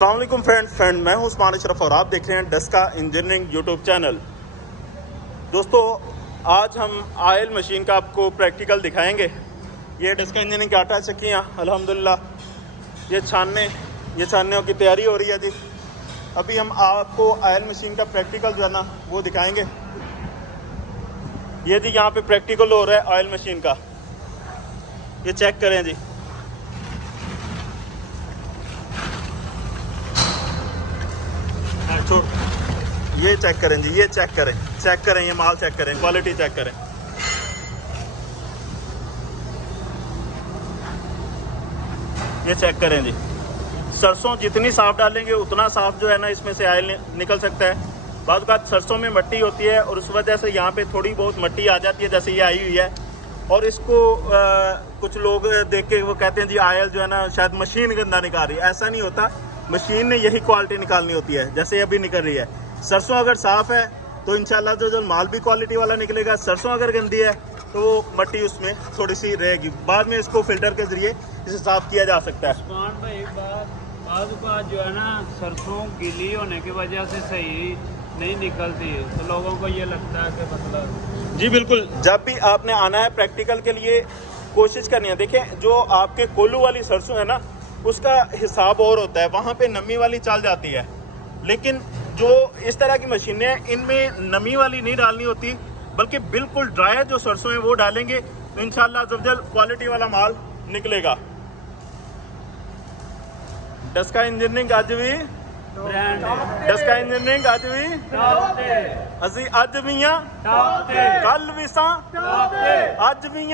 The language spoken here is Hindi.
अस्सलामुअलैकुम फ्रेंड, मैं हूं उस्मान अशरफ और आप देख रहे हैं डस्का इंजीनियरिंग यूट्यूब चैनल। दोस्तों, आज हम आयल मशीन का आपको प्रैक्टिकल दिखाएंगे। ये डस्का इंजीनियरिंग की आटा चक्कियाँ अल्हम्दुलिल्लाह ये छानने की तैयारी हो रही है जी। अभी हम आपको आयल मशीन का प्रैक्टिकल जो है ना वो दिखाएंगे। ये जी यहाँ पे प्रैक्टिकल हो रहा है आयल मशीन का, ये चेक करें जी। ये चेक करें जी, ये चेक करें ये माल चेक करें, क्वालिटी चेक करें। ये चेक करें जी। सरसों जितनी साफ डालेंगे उतना साफ जो है ना इसमें से ऑयल निकल सकता है। बाद बात सरसों में मट्टी होती है और उस वजह से यहाँ पे थोड़ी बहुत मट्टी आ जाती है, जैसे ये आई हुई है। और इसको कुछ लोग देख के वो कहते हैं जी ऑयल जो है ना शायद मशीन गंदा निकाल रही है। ऐसा नहीं होता, मशीन ने यही क्वालिटी निकालनी होती है जैसे अभी निकल रही है। सरसों अगर साफ है तो इंशाल्लाह जो माल भी क्वालिटी वाला निकलेगा। सरसों अगर गंदी है तो वो मट्टी उसमें थोड़ी सी रहेगी, बाद में इसको फिल्टर के जरिए इसे साफ किया जा सकता है। उस्मान भाई, एक बात जो है ना सरसों गीली होने की वजह से सही नहीं निकलती है, तो लोगों को ये लगता है कि मतलब जी बिल्कुल, जब भी आपने आना है प्रैक्टिकल के लिए कोशिश करनी है। देखें, जो आपके कोल्हू वाली सरसों है ना उसका हिसाब और होता है, वहां पे नमी वाली चल जाती है। लेकिन जो इस तरह की मशीनें हैं इनमें नमी वाली नहीं डालनी होती, बल्कि बिल्कुल ड्राई जो सरसों है वो डालेंगे तो इंशाल्लाह जबरदस्त क्वालिटी वाला माल निकलेगा। डस्का इंजीनियरिंग अज भी डस्का इंजीनियरिंग अज भी असी अज भी कल भी अज भी